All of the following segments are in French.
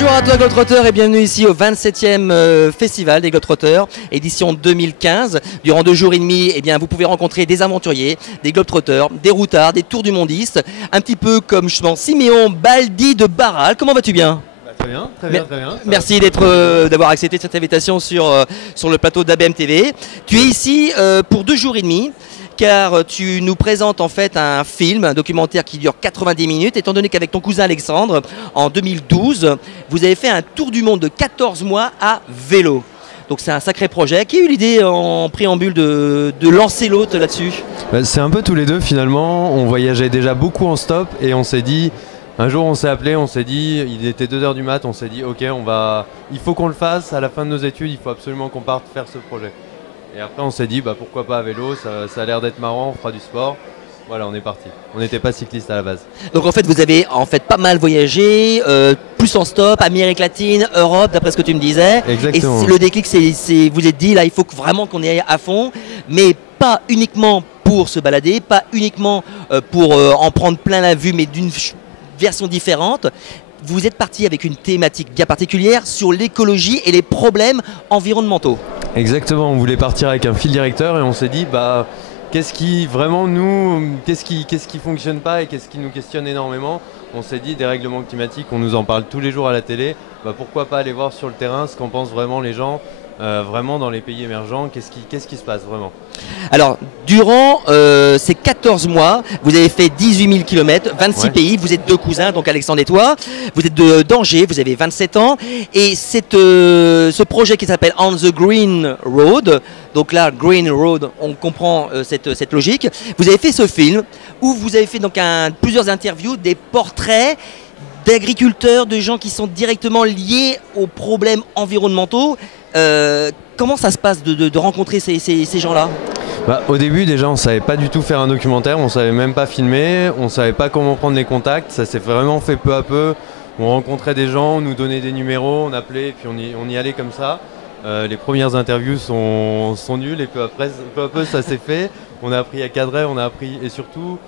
Bonjour à toi Globetrotter et bienvenue ici au 27e Festival des Globetrotters, édition 2015. Durant 2 jours et demi, eh bien, vous pouvez rencontrer des aventuriers, des Globetrotters, des routards, des tours du mondistes, un petit peu comme justement Siméon Baldi de Barral. Comment vas-tu bien ? Très bien, très bien, très bien. Merci d'avoir accepté cette invitation sur le plateau d'ABM TV. Tu es ici pour 2 jours et demi. Car tu nous présentes en fait un film, un documentaire qui dure 90 minutes, étant donné qu'avec ton cousin Alexandre, en 2012, vous avez fait un tour du monde de 14 mois à vélo. Donc c'est un sacré projet. Qui a eu l'idée en préambule de lancer l'autre là-dessus ? C'est un peu tous les deux finalement. On voyageait déjà beaucoup en stop et on s'est dit, un jour on s'est appelé, on s'est dit, il était 2 h du mat, on s'est dit ok, il faut qu'on le fasse à la fin de nos études, il faut absolument qu'on parte faire ce projet. Et après on s'est dit pourquoi pas à vélo, ça a l'air d'être marrant, on fera du sport. Voilà, on est parti. On n'était pas cycliste à la base. Donc en fait vous avez pas mal voyagé, plus en stop, Amérique latine, Europe, d'après ce que tu me disais. Exactement. Et le déclic, vous êtes dit là il faut vraiment qu'on y aille à fond, mais pas uniquement pour se balader, pas uniquement pour en prendre plein la vue, mais d'une version différente. Vous êtes parti avec une thématique bien particulière sur l'écologie et les problèmes environnementaux. Exactement, on voulait partir avec un fil directeur et on s'est dit qu'est-ce qui fonctionne pas et qu'est-ce qui nous questionne énormément. On s'est dit des règlements climatiques, on nous en parle tous les jours à la télé, pourquoi pas aller voir sur le terrain ce qu'en pensent vraiment les gens, vraiment dans les pays émergents, qu'est-ce qui se passe vraiment. Alors, durant ces 14 mois, vous avez fait 18 000 km, 26 pays, vous êtes 2 cousins, donc Alexandre et toi, vous êtes d'Angers, vous avez 27 ans, et ce projet qui s'appelle On the Green Road, donc là, Green Road, on comprend cette logique, vous avez fait ce film où vous avez fait donc plusieurs interviews, des portraits d'agriculteurs, de gens qui sont directement liés aux problèmes environnementaux. Comment ça se passe de rencontrer ces gens-là ? Au début déjà on savait pas du tout faire un documentaire, on savait même pas filmer, on savait pas comment prendre les contacts, ça s'est vraiment fait peu à peu. On rencontrait des gens, on nous donnait des numéros, on appelait, puis on y allait comme ça. Les premières interviews sont nulles et peu à peu ça s'est fait. On a appris à cadrer, on a appris et surtout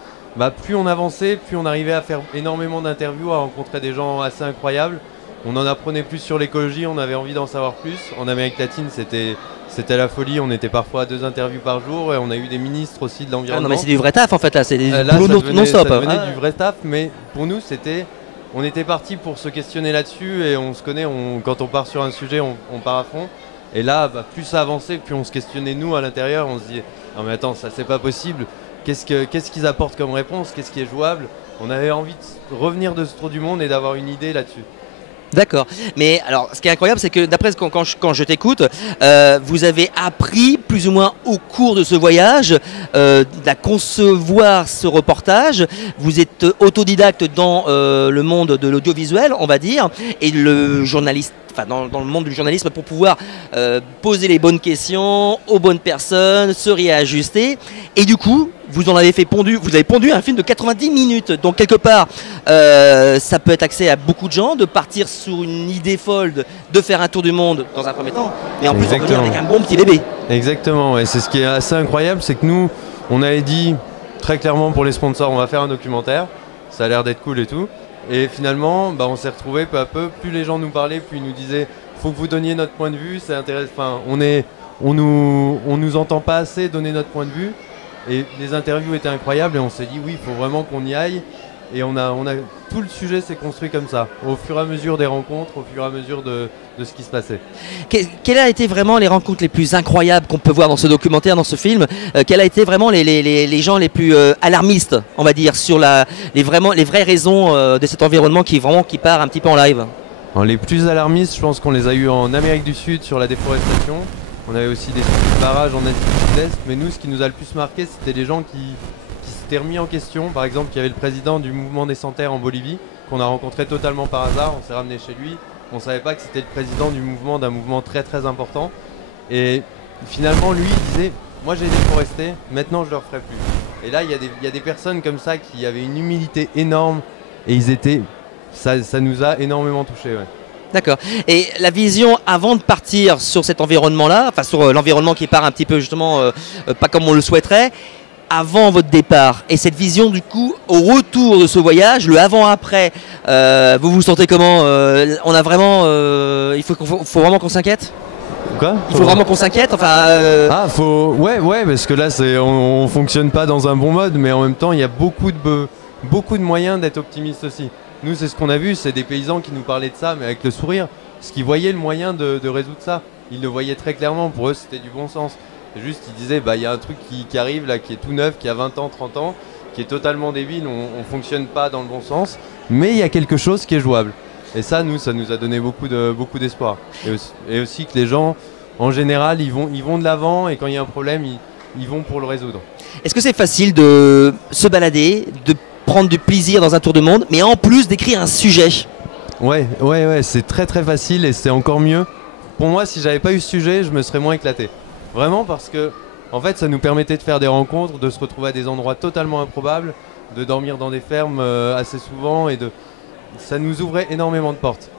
plus on avançait, plus on arrivait à faire énormément d'interviews, à rencontrer des gens assez incroyables. On en apprenait plus sur l'écologie, on avait envie d'en savoir plus. En Amérique latine, c'était la folie, on était parfois à 2 interviews par jour et on a eu des ministres aussi de l'environnement. Non mais c'est du vrai taf en fait là, c'est du boulot non-stop. Ça devenait du vrai taf, mais pour nous on était parti pour se questionner là-dessus et on se connaît, quand on part sur un sujet, on part à fond. Et là, plus ça avançait, plus on se questionnait nous à l'intérieur, on se dit non mais attends, ça c'est pas possible, qu'est-ce qu'ils apportent comme réponse, qu'est-ce qui est jouable. On avait envie de revenir de ce tour du monde et d'avoir une idée là-dessus. D'accord, mais alors ce qui est incroyable c'est que d'après quand je t'écoute, vous avez appris plus ou moins au cours de ce voyage à concevoir ce reportage, vous êtes autodidacte dans le monde de l'audiovisuel on va dire, et le journaliste, dans le monde du journalisme pour pouvoir poser les bonnes questions aux bonnes personnes, se réajuster, et du coup vous avez pondu un film de 90 minutes, donc quelque part ça peut être accès à beaucoup de gens, de partir sur une idée folle de faire un tour du monde dans un premier temps, mais en plus on venir avec un bon petit bébé. Exactement, et c'est ce qui est assez incroyable, c'est que nous on avait dit très clairement pour les sponsors on va faire un documentaire, ça a l'air d'être cool et tout. Et finalement, on s'est retrouvés peu à peu, plus les gens nous parlaient, plus ils nous disaient faut que vous donniez notre point de vue, c'est intéressant. On nous entend pas assez donner notre point de vue. Et les interviews étaient incroyables et on s'est dit oui, il faut vraiment qu'on y aille. Et tout le sujet s'est construit comme ça, au fur et à mesure des rencontres, au fur et à mesure de ce qui se passait. Quelles ont été vraiment les rencontres les plus incroyables qu'on peut voir dans ce documentaire, dans ce film ? Quelles ont été vraiment les gens les plus alarmistes, on va dire, sur les vraies raisons de cet environnement qui part un petit peu en live ? Alors, les plus alarmistes, je pense qu'on les a eu en Amérique du Sud sur la déforestation. On avait aussi des barrages en Asie du Sud-Est, mais nous, ce qui nous a le plus marqué, c'était les gens qui s'étaient remis en question. Par exemple, il y avait le président du mouvement des Sans-Terre en Bolivie, qu'on a rencontré totalement par hasard, on s'est ramené chez lui. On ne savait pas que c'était le président d'un mouvement très très important. Et finalement, lui, il disait « Moi j'ai déforesté, maintenant je ne le referai plus ». Et là, il y a des personnes comme ça qui avaient une humilité énorme et ça nous a énormément touchés. Ouais. D'accord. Et la vision avant de partir sur cet environnement-là, sur l'environnement qui part un petit peu justement pas comme on le souhaiterait, avant votre départ et cette vision du coup au retour de ce voyage, le avant-après, vous vous sentez comment? On a vraiment, faut vraiment qu'on s'inquiète? Quoi? Il faut vraiment qu'on s'inquiète, enfin. Ah, ouais, parce que là, on fonctionne pas dans un bon mode, mais en même temps, il y a beaucoup de moyens d'être optimiste aussi. Nous, c'est ce qu'on a vu, c'est des paysans qui nous parlaient de ça, mais avec le sourire, parce qu'ils voyaient le moyen de résoudre ça. Ils le voyaient très clairement, pour eux, c'était du bon sens. C'est juste qu'ils disaient, il y a un truc qui arrive là, qui est tout neuf, qui a 20 ans, 30 ans, qui est totalement débile, on fonctionne pas dans le bon sens, mais il y a quelque chose qui est jouable. Et ça nous a donné beaucoup d'espoir. Et aussi que les gens, en général, ils vont de l'avant et quand il y a un problème, ils vont pour le résoudre. Est-ce que c'est facile de se balader, de prendre du plaisir dans un tour de monde, mais en plus d'écrire un sujet? Ouais, c'est très très facile et c'est encore mieux. Pour moi, si j'avais pas eu ce sujet, je me serais moins éclaté. Vraiment parce que, en fait, ça nous permettait de faire des rencontres, de se retrouver à des endroits totalement improbables, de dormir dans des fermes assez souvent et ça nous ouvrait énormément de portes,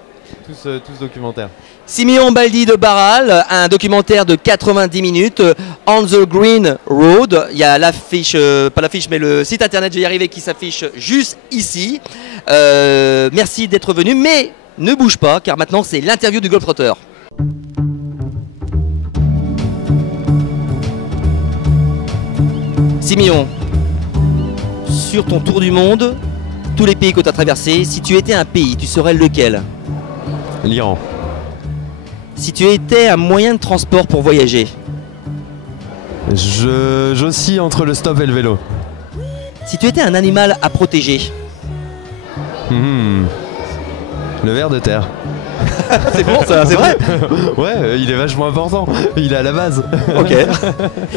tout ce documentaire. Siméon Baldi de Barral, un documentaire de 90 minutes, On the Green Road. Il y a l'affiche, pas l'affiche, mais le site internet, je vais y arriver, qui s'affiche juste ici. Merci d'être venu, mais ne bouge pas, car maintenant c'est l'interview du Globetrotter. Siméon, sur ton tour du monde, tous les pays que tu as traversés, si tu étais un pays, tu serais lequel? L'Iran. Si tu étais un moyen de transport pour voyager? J'oscille entre le stop et le vélo. Si tu étais un animal à protéger? Le ver de terre. C'est bon ça, c'est vrai? Ouais, il est vachement important. Il est à la base. Ok.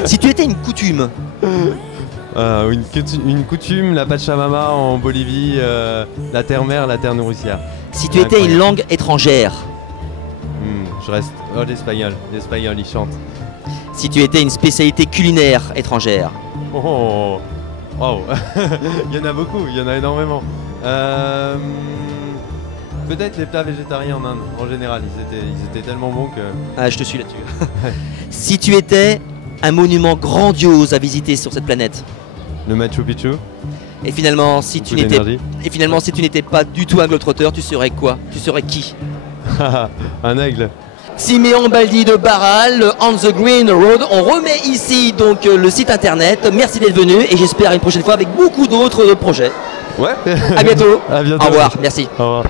Si tu étais une coutume? Une coutume, la Pachamama en Bolivie, la terre-mère, la terre nourricière. Si tu étais une langue étrangère? Je reste. Oh, l'espagnol. L'espagnol, il chante. Si tu étais une spécialité culinaire étrangère? Oh, wow. Il y en a beaucoup, il y en a énormément. Peut-être les plats végétariens en Inde, en général, ils étaient tellement bons que... Ah, je te suis là-dessus. Si tu étais un monument grandiose à visiter sur cette planète? Le Machu Picchu. Et finalement, si tu n'étais pas du tout un globetrotter, tu serais quoi? Tu serais qui? Un aigle. Siméon Baldi de Barral, On the Green Road. On remet ici donc le site internet. Merci d'être venu et j'espère une prochaine fois avec beaucoup d'autres projets. Ouais. À bientôt. À bientôt. Au revoir. Merci. Au revoir.